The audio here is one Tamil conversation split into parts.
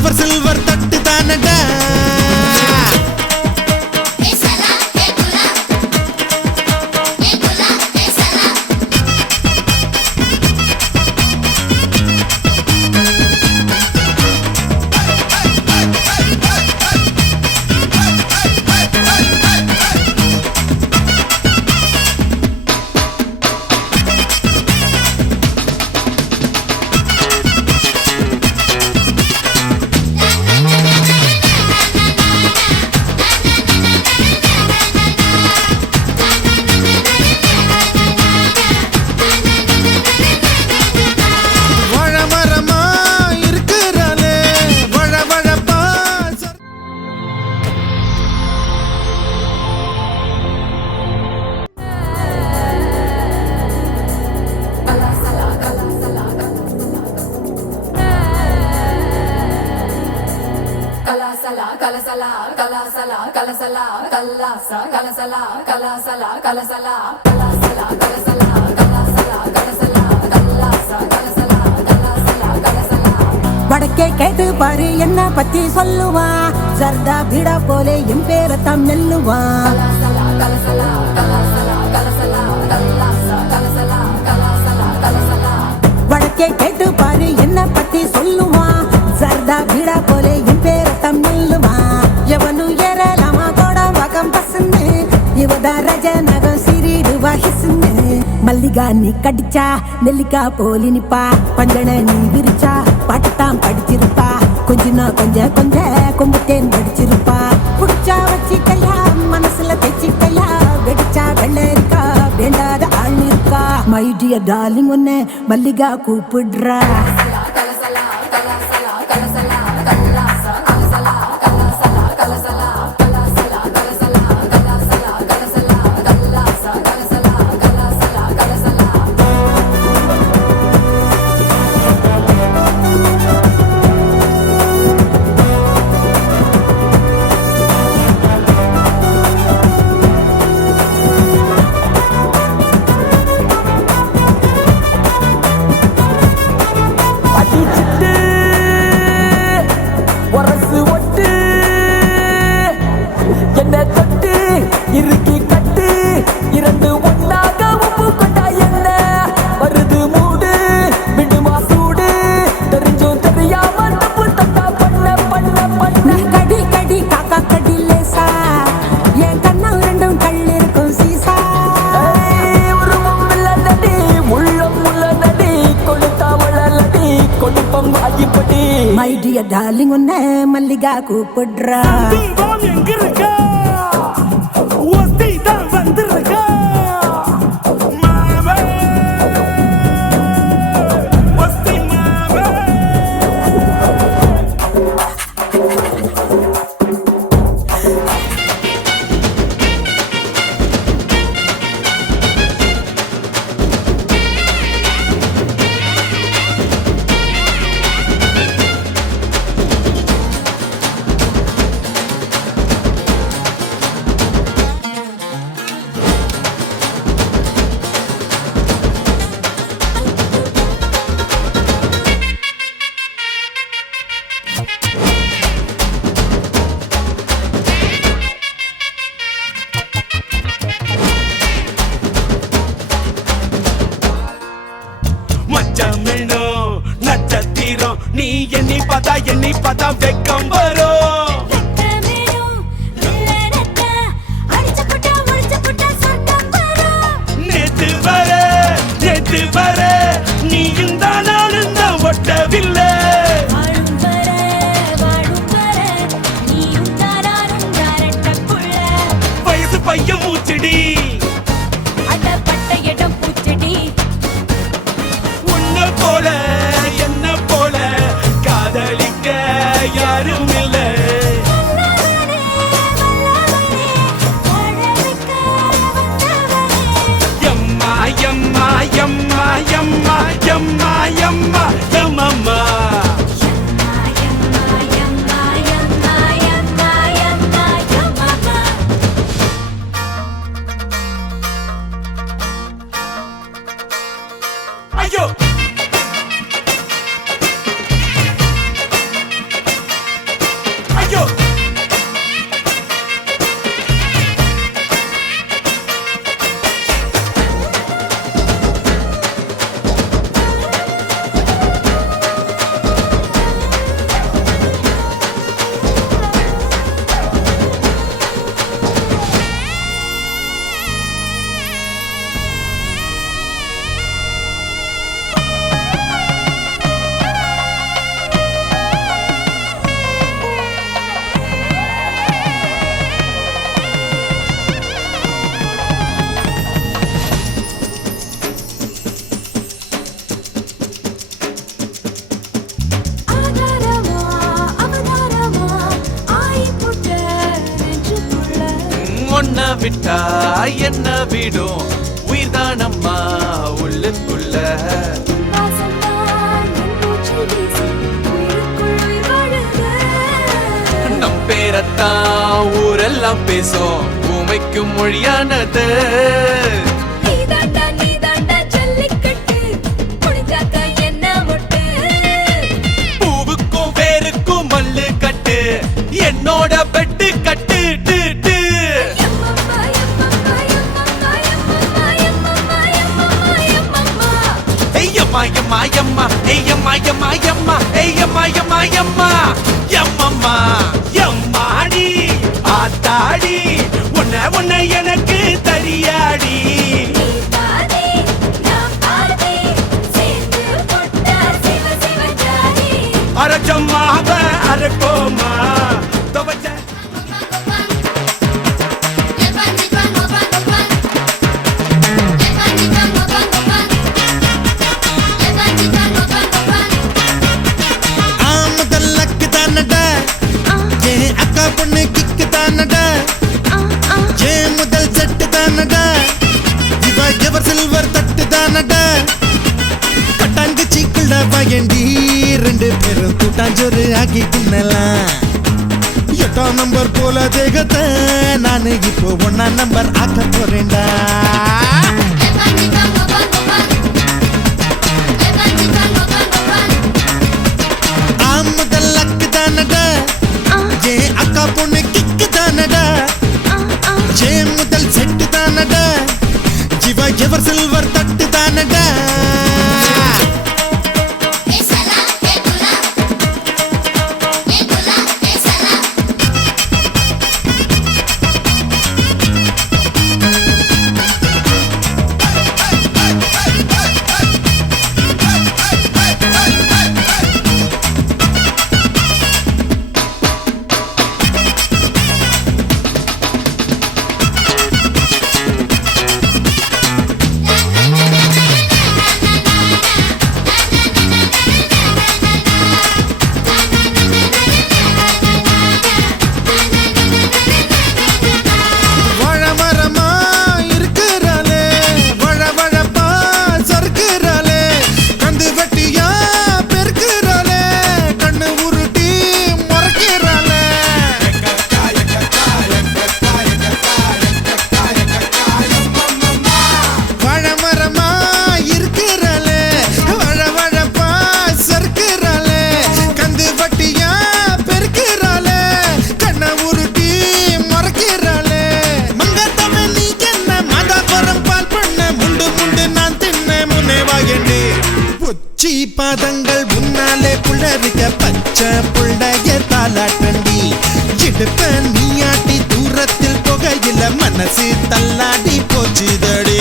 எவர் சில்வர் தட்டு தானடா வடக்கே கேட்டு பாரு என்ன பத்தி சொல்லுவா ஜர்தா பீடா போலே என் பேரத்தான் நெல்லுவா வடக்கே கேட்டு பாரு என்ன பத்தி சொல்லுவா ஜர்தா பீடா போலே என் பேரத்தான் நெல்லுவா எவனு ஏறலாமா கோட வகம் பசுன்னு இவதா ரஜ நகம் சிறிடுவா ஹிசுன்னு மல்லிகா நீ கடிச்சா நெல்லிக்கா போலி நிப்பா பஞ்சன நீ விரிச்சா பாட்டுத்தான் படிச்சிருப்பா கொஞ்சனா கொஞ்சம் கொம்புத்தேன் படிச்சிருப்பா புடிச்சா வச்சிக்கையா மனசுல தைச்சிக்கையா வெடிச்சா வெள்ளரிக்கா வேண்டாத ஆள் இருக்கா மை டியர் டார்லிங் ஒன்னு மல்லிகா கூப்பிடுறா இறுக்கி கட்டு இரண்டு ஒன்னாக உப்பு கொண்டா என்ன வருது மூடு விடுமா சூடு தெரிஞ்சும் தெரியாம தப்பு தட்டா பண்ண கடி கடி காக்கா கடி லேசா என் கண்ணா ரெண்டும் கல் இருக்கும் சீசா உருவம் இல்லடி உள்ளம் உள்ளடி கொடுத்தா வளலடி கொடுப்பம் வாஜிப்படி மை டியர் டார்லிங் ஒன்னு மல்லிகா கூப்பிடுறா எங்க இருக்க நட்சத்திரம் நீ எண்ணி பார்த்தா வெக்கம் வரும் நேத்து வர நீயும் தான் நானும் தான் ஒட்டவில்லை வயசு பையன் மூச்சடி போல என்ன போல காதலிக்க யாரும் இல்லை ஒன்ன விட்டா என்ன விடும் உயிர்தானம்மா உள்ளுக்குள்ள நம் பேரத்தான் ஊரெல்லாம் பேசும் ஊமைக்கும் மொழியானது பூவுக்கும் வேருக்கும் மல்லு கட்டு என்னோட பெட்டு கட்டு டு, டு. ஐயம்மா எம்மா எம்மா ஐயம்மா எம்மா எம்மா ஐயம்மா எம்மா எம்மா எம்மம்மா எம்மாடி ஆத்தாடி உன்னை எனக்கு தரியாடி அரைச்சம்மாவ அரைப்போமா துவச்ச ஆமதல்லக்கு தானடா ஏன் அக்கா பொண்ணு கிக்கு தானடா ஏன் முதல் செட்டு தானடா இவ எவர் சில்வர் தட்டு தானடா கட்டாங்கு சீக்குள்ள பயண்டி ரெண்டு பேரும் கூட்டாஞ்சோறு ஆக்கி தின்னலாம் 8ஆம் நம்பர் போல தேகத்தை நானு இப்போ 1ஆம் நம்பர் ஆக்க போறேன்டா ஆமதல்லக்கு தானடா ஏன் அக்கா பொண்ணு கிக்கு தானடா ஏன் முதல் செட்டு தானடா இவ எவர் சில்வர் தட்டு தானடா வழமரமா இருக்கிறாளே வழவழப்பா சறுக்கிறாளே கந்து வெட்டியா பெருக்கிறாளே கண்ணு உருட்டி முறைக்கிறாளே வழமரமா இருக்கிறாளே வழவழப்பா சறுக்கிறாளே கந்து வெட்டியா பெருக்கிறாளே கண்ணை உருட்டி முறைக்கிறாளே மங்கத்தமே நீ என்ன மாதாபுரம் பால் பண்ண முண்டு முண்டு நான் தின்ன முனைவாயண்டே உச்சி பாதங்கள் முன்னாலே புள்ளரிக்க பச்சை புள்ளைய தாலாட்டண்டி இடுப்ப நீயாட்டி தூரத்தில் புகையில மனசு தள்ளாடி போச்சுதடே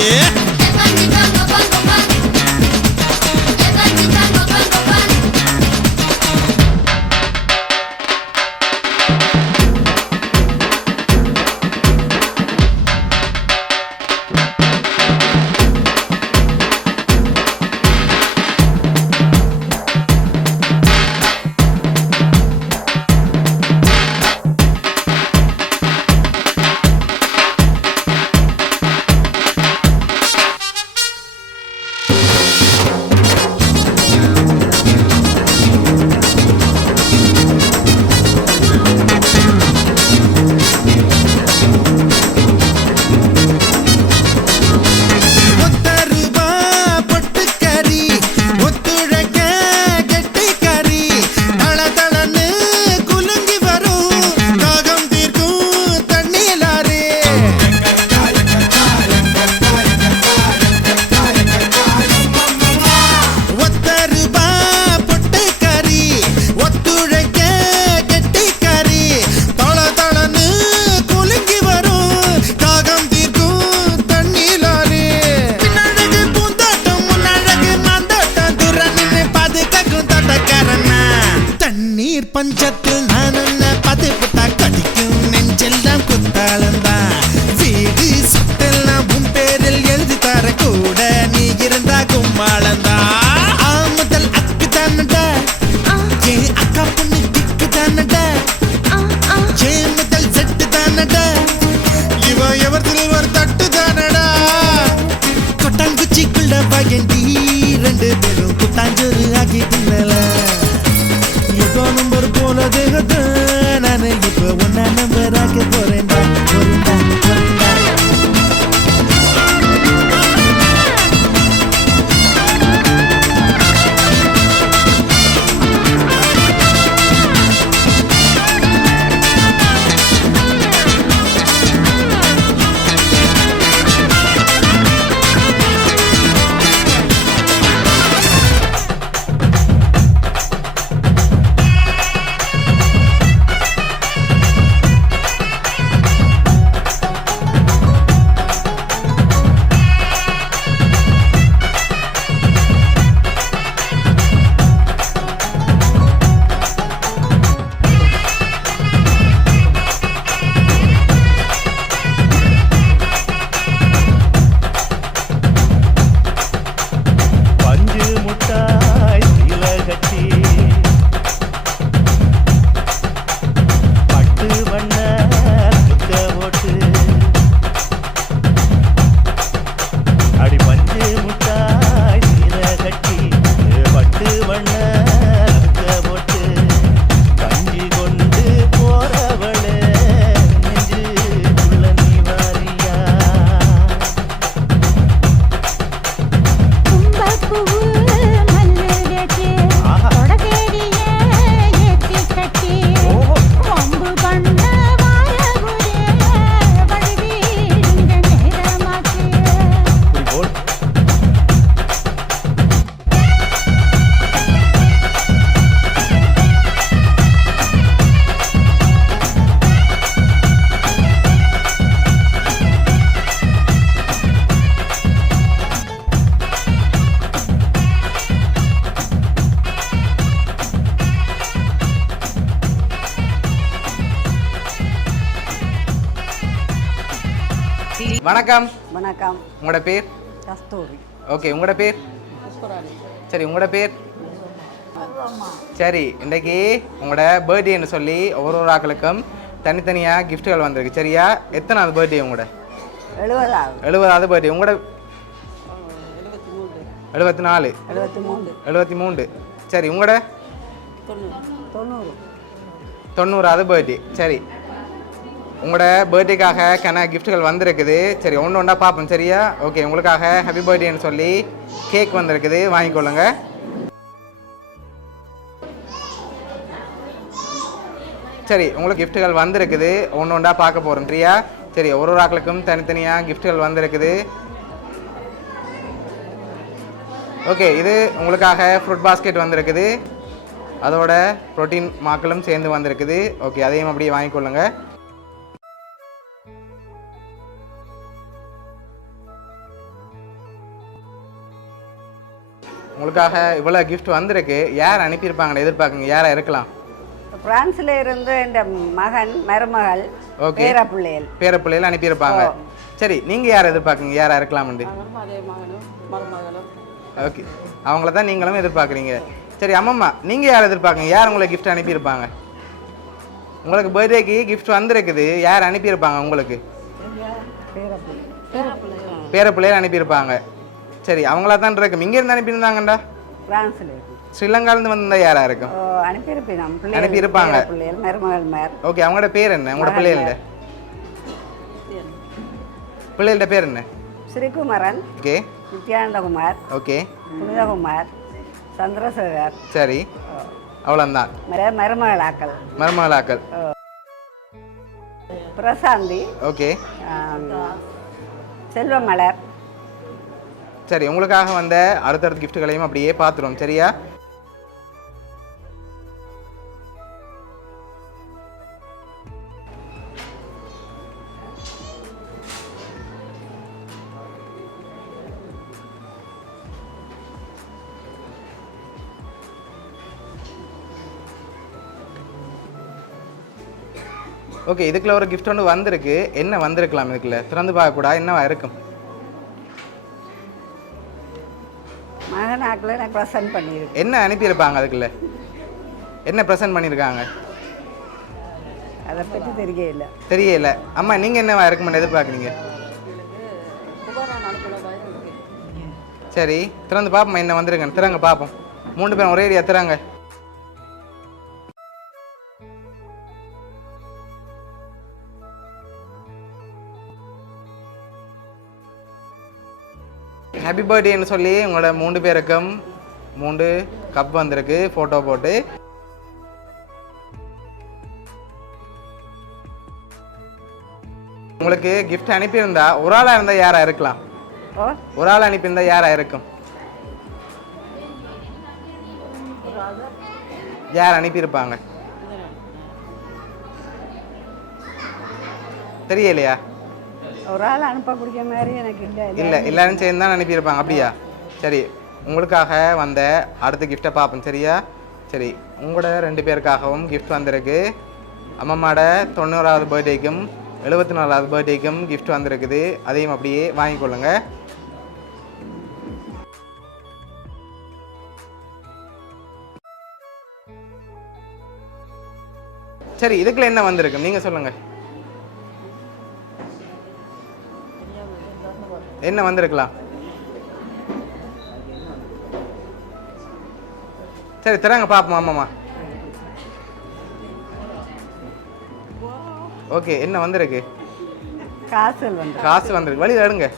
ஒத்தருபா பொட்டுக்கறி ஒத்துழைக்க கெட்டிக்கறி தளதளன்னு குலுங்கி வரும் தாகம் தீர்க்கும் தண்ணீலாரே ஒத்தருபா பொட்டுக்கறி ஒத்துழைக்க கெட்டிக்கறி தளதளன்னு குலுங்கி வரும் தாகம் தீர்க்கும் தண்ணீலாரே பின்னழகு பூந்தோட்டம் முன்னழகு மாந்தோட்டம் துற நின்று பாதுகாக்கும் தோட்டக்காரனா தண்ணீர் பஞ்சத்தில் நான் உன்னை பதுப்புட்டா கடிக்கும் நெஞ்செல்லாம் குத்தாளந்தான் வீடு சொத்தெல்லாம் உன் பேரில் எழுதி தர கூட நீ இருந்தா கும்மாளந்தா ஆமுதல் அக்கு தானடா ஏன் அக்கா பொண்ணு கிக்கு தானடா ஏன் முதல் செட்டு தானடா இவ அக்கா நம்பர் போல தேகத்தை நானு இப்ப ஒன்னா நம்பர் ஆக்க போறேன்டா போறேன்டா போறேன்டா பஞ்சு முட்டாய் சீல கட்டி பட்டு வண்ண சுத்த ஓட்டு அடி பஞ்சு முட்டாய் சீல கட்டி பட்டு வண்ண சுத்த ஓட்டு கஞ்சி கொண்டு போறவளே நெஞ்சு உள்ள நீ வாரியா கும்பப்பூவு மல்லுகட்டி கொடகேடிய ஏத்தி கட்டி வம்பு பண்ண வாரகுரே வடிவி இந்த நேரமாச்சு வணக்கம். வணக்கம். உங்களோட பேர்? கஸ்தூரி. ஓகே, உங்களோட பேர்? சரி, உங்களோட பேர்? சரி, இன்றைக்கு உங்களோட பர்த்டேன்னு சொல்லி ஒவ்வொரு ஆக்களுக்கும் தனித்தனியாக கிஃப்ட்டுகள் வந்திருக்கு. சரியா? எத்தனாவது பர்த்டே உங்களோட? 70வது பர்த்டே. உங்களோட 74? 73. சரி, உங்களோட 90வது பர்த்டே. சரி, உங்களோட பர்த்டேக்காக கன கிஃப்ட்டுகள் வந்திருக்குது. சரி, ஒன்று ஒன்றா பார்ப்போம். சரியா? ஓகே, உங்களுக்காக ஹாப்பி பர்த்டேன்னு சொல்லி கேக் வந்திருக்குது, வாங்கிக்கொள்ளுங்க. சரி, உங்களுக்கு கிஃப்ட்டுகள் வந்திருக்குது, ஒன்று ஒன்றா பார்க்க போகிறோம். சரியா? சரி, ஒரு ஆக்களுக்கும் தனித்தனியாக கிஃப்ட்டுகள் வந்திருக்குது. ஓகே, இது உங்களுக்காக ஃப்ரூட் பாஸ்கெட் வந்திருக்குது, அதோட ப்ரோட்டீன் மாக்களும் சேர்ந்து வந்திருக்குது. ஓகே, அதையும் அப்படியே வாங்கிக்கொள்ளுங்க. உங்களுக்காக இவ்வளோ கிஃப்ட் வந்திருக்கு. யார் அனுப்பியிருப்பாங்கன்னு எதிர்பார்க்குங்க? யாராக இருக்கலாம்? பிரான்ஸ்ல இருந்து இந்த மகன் மருமகள் ஓகே, பேரப்பிள்ளைகள் அனுப்பியிருப்பாங்க. சரி, நீங்கள் யார் எதிர்பார்க்குங்க? யாராக இருக்கலாம்ண்டு? ஓகே, அவங்கள தான் நீங்களும் எதிர்பார்க்குறீங்க. சரி அம்மம்மா, நீங்கள் யார் எதிர்பார்க்குங்க? யார் உங்களுக்கு கிஃப்ட் அனுப்பியிருப்பாங்க? உங்களுக்கு பர்த்டேக்கு கிஃப்ட் வந்திருக்குது, யார் அனுப்பியிருப்பாங்க உங்களுக்கு? பேரப்பிள்ளைகள் அனுப்பியிருப்பாங்க. சரி, அவங்களா தான் இருக்கும். இங்கேருந்து அனுப்பியிருந்தாங்கண்டா? ஸ்ரீலங்காலேருந்து வந்திருந்தா யாரா இருக்கும்? அனுப்பியிருப்பாங்க. ஓகே, அவங்களோட பேர் என்ன? உங்களோட பிள்ளைகளோட பேர் என்ன? Srikumaran, okay, Nithyanandakumar, okay, Punithakumar, Chandrasekar. சரி, அவ்வளோந்தான். மருமகளாக்கள். பிரசாந்தி, ஓகே, செல்வமலர். சரி, உங்களுக்காக வந்த அடுத்தடுத்த கிஃப்ட்டுகளையும் அப்படியே பார்த்துருவோம். சரியா? ஓகே, இதுக்குள்ள ஒரு கிஃப்ட் ஒன்று வந்திருக்கு. என்ன வந்திருக்கலாம்? இதுக்குள்ள திறந்து பார்க்கக்கூடாது, என்னவா இருக்கும்? என்ன அனுப்பியிருப்பாங்க? அதுக்குள்ள என்ன ப்ரெசென்ட் பண்ணியிருக்காங்க? அதை பற்றி தெரியல. அம்மா, நீங்கள் என்னவா இருக்குமென்னு எதிர்பார்க்குறீங்க? சரி, திறந்து பார்ப்போம் என்ன வந்திருக்கேன். திறங்க பார்ப்போம். 3 பேரும் ஒரே ஏரியா திறங்க. ஹாப்பி பர்த்டேன்னு சொல்லி உங்களோட 3 பேருக்கும் 3 கப் வந்திருக்கு ஃபோட்டோ போட்டு. உங்களுக்கு கிஃப்ட் அனுப்பியிருந்தா ஒரு ஆளாக இருந்தால் யாராக இருக்கலாம்? ஒரு ஆள் அனுப்பியிருந்தா யாராக இருக்கும்? யார் அனுப்பியிருப்பாங்க தெரியலையா? ஒரு ஆள் அனுப்பக்கூடிய மாதிரி எனக்கு இல்லை எல்லாரும் சேர்ந்து தான் அனுப்பியிருப்பாங்க. அப்படியா? சரி, உங்களுக்காக வந்த அடுத்த கிஃப்டை பார்ப்போம். சரியா? சரி, உங்களோட 2 பேருக்காகவும் கிஃப்ட் வந்திருக்கு. அம்மாவோட 90வது பர்த்டேக்கும் 74வது பர்த்டேக்கும் கிஃப்ட் வந்திருக்குது. அதையும் அப்படியே வாங்கிக்கொள்ளுங்க. சரி, இதுக்குள்ள என்ன வந்திருக்கு நீங்க சொல்லுங்க. என்ன வந்திருக்கலாம்? சரி தராங்க பாப்போம். ஆமாம்மா, ஓகே. என்ன வந்திருக்கு? காசு வந்திருக்கு. வழி எடுங்க.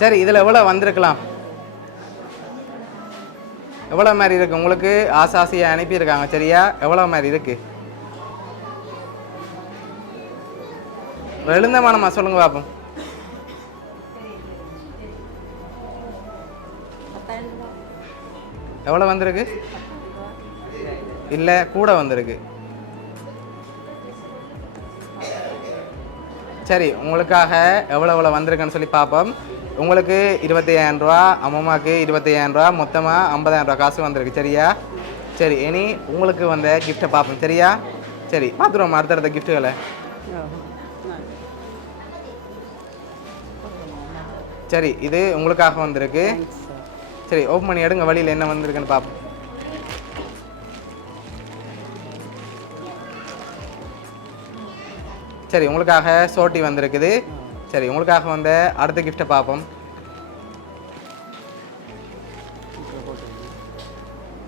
சரி, இதில் எவ்வளோ வந்திருக்கலாம்? எவ்வளோ மாதிரி இருக்கு? உங்களுக்கு ஆசையாக அனுப்பியிருக்காங்க. சரியா? எவ்வளோ மாதிரி இருக்கு? எழுந்தமானமா சொல்லுங்க பாப்போம். எவ்வளோ வந்திருக்கு? இல்லை, கூட வந்திருக்கு. சரி, உங்களுக்காக எவ்வளோ வந்திருக்குன்னு சொல்லி பார்ப்போம். உங்களுக்கு 25,000 ரூபா, அம்மாவுக்கு 25,000 ரூபா, மொத்தமாக 50,000 ரூபா காசு வந்திருக்கு. சரியா? சரி, இனி உங்களுக்கு வந்த கிஃப்டை பார்ப்போம். சரியா? சரி, பார்த்துருவோம் அடுத்தடுத்த கிஃப்ட்டுகளை. சரி, இது உங்களுக்காக வந்திருக்கு. சரி, ஓப்பன் பண்ணி எடுங்க. வழியில் என்ன வந்திருக்குன்னு பார்ப்போம். சரி, உங்களுக்காக சோட்டி வந்திருக்குது. சரி, உங்களுக்காக வந்த அடுத்த கிஃப்டை பார்ப்போம்.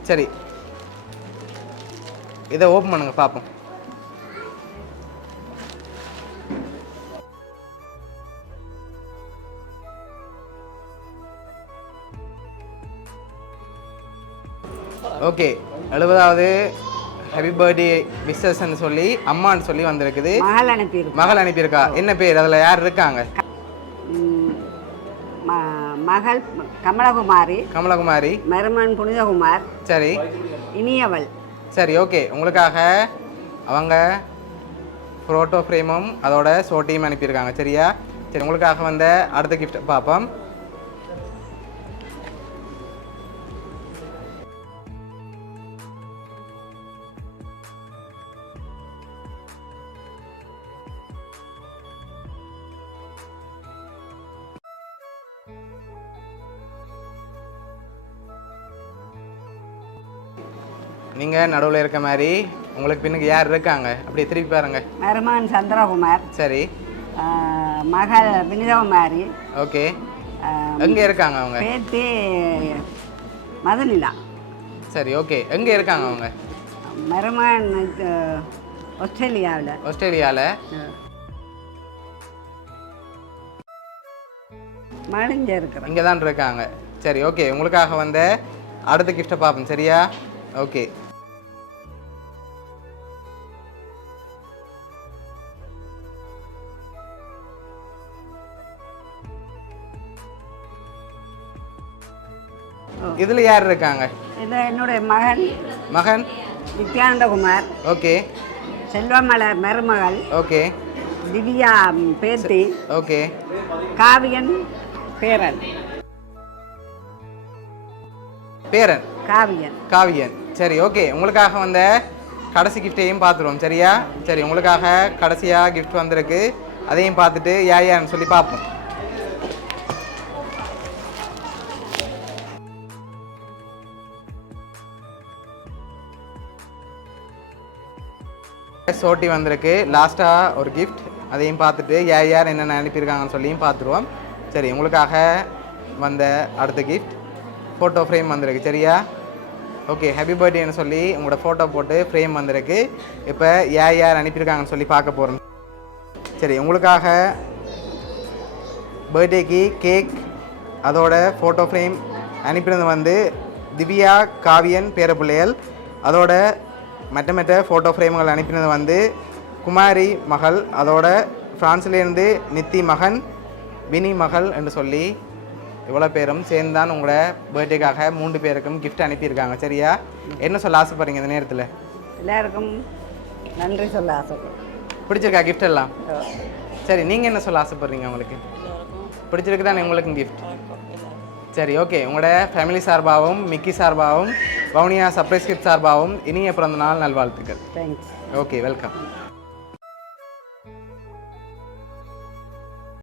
சரி, இதை ஓப்பன் பண்ணுங்க பார்ப்போம். ஓகே, 70வது ஹாப்பி பர்த்டே விஷஸ்ன்னு சொல்லி அம்மான்னு சொல்லி வந்திருக்குது. மகள் அனுப்பியிருக்கா. என்ன பேர்? அதில் யார் இருக்காங்க? மகள் கமலகுமாரி. கமலகுமாரி. மருமகன் புனிதகுமார். சரி, இனியவள். சரி, ஓகே. உங்களுக்காக அவங்க ஃபோட்டோ ஃப்ரேமும் அதோட சோட்டியும் அனுப்பியிருக்காங்க. சரியா? சரி, உங்களுக்காக வந்த அடுத்த கிஃப்ட் பார்ப்போம். நீங்கள் நடுவில் இருக்க மாதிரி உங்களுக்கு பின்னுக்கு யார் இருக்காங்க? அப்படியே திருப்பி பாருங்க. மருமகன் சந்திரகுமார். சரி, மகள் வினிதகுமாரி. ஓகே. எங்கே இருக்காங்க அவங்க? பேத்தி மதுநிலா. சரி, ஓகே. எங்கே இருக்காங்க அவங்க? மருமகன் ஆஸ்திரேலியாவில். ஆஸ்திரேலியாவில். மழிஞ்ச இருக்கிறோம். இங்கே தான் இருக்காங்க. சரி, ஓகே. உங்களுக்காக வந்த அடுத்த கிஃப்ட்டை பார்ப்போம். சரியா? ஓகே. இதுல யார் இருக்காங்க? இது என்னுடைய மகன். மகன் நித்யானந்தகுமார். ஓகே. செல்வமலர் மருமகள். ஓகே. திவ்யா பேத்தி. ஓகே. காவியன் பேரன். பேரன் காவியன். காவியன். சரி, ஓகே. உங்களுக்காக வந்த கடைசி கிஃப்டையும் பார்த்துருவோம். சரியா? சரி, உங்களுக்காக கடைசியாக கிஃப்ட் வந்திருக்கு. அதையும் பார்த்துட்டு யாருன்னு சொல்லி பார்ப்போம். சோட்டி வந்திருக்கு. லாஸ்ட்டாக ஒரு கிஃப்ட், அதையும் பார்த்துட்டு யார் என்னென்ன அனுப்பியிருக்காங்கன்னு சொல்லியும் பார்த்துருவோம். சரி, உங்களுக்காக வந்த அடுத்த கிஃப்ட் ஃபோட்டோ ஃப்ரேம் வந்திருக்கு. சரியா? ஓகே ஹாப்பி பர்த்டேன்னு சொல்லி உங்களோட ஃபோட்டோ போட்டு ஃப்ரேம் வந்திருக்கு. இப்போ யார் அனுப்பியிருக்காங்கன்னு சொல்லி பார்க்க போகிறோம். சரி, உங்களுக்காக பர்த்டேக்கு கேக் அதோட ஃபோட்டோ ஃப்ரேம் அனுப்பினது வந்து திவ்யா காவியன் பேரப்பிள்ளைகள். அதோட மற்ற ஃபோட்டோ ஃப்ரேம்கள் அனுப்பினது வந்து குமாரி மகள், அதோட ஃப்ரான்ஸ்லேருந்து நித்தி மகன், வினி மகள் என்று சொல்லி இவ்வளோ பேரும் சேர்ந்தான் உங்களோட பர்த்டேக்காக 3 பேருக்கும் கிஃப்ட் அனுப்பியிருக்காங்க. சரியா? என்ன சொல்ல ஆசைப்படுறீங்க இந்த நேரத்தில்? எல்லாருக்கும் நன்றி சொல்ல ஆசைப்படுறேன். பிடிச்சிருக்கா கிஃப்ட் எல்லாம்? சரி, நீங்கள் என்ன சொல்ல ஆசைப்படுறீங்க? உங்களுக்கு பிடிச்சிருக்கு தானே உங்களுக்கும் கிஃப்ட்? சரி, ஓகே. உங்களோட ஃபேமிலி சார்பாகவும் மிக்கி சார்பாகவும் வவுனியா சர்ப்ரைஸ் கிஃப்ட் சார்பாகவும் இனிய பிறந்த நாள் நல்வாழ்த்துக்கள். தேங்க்ஸ். Okay, welcome.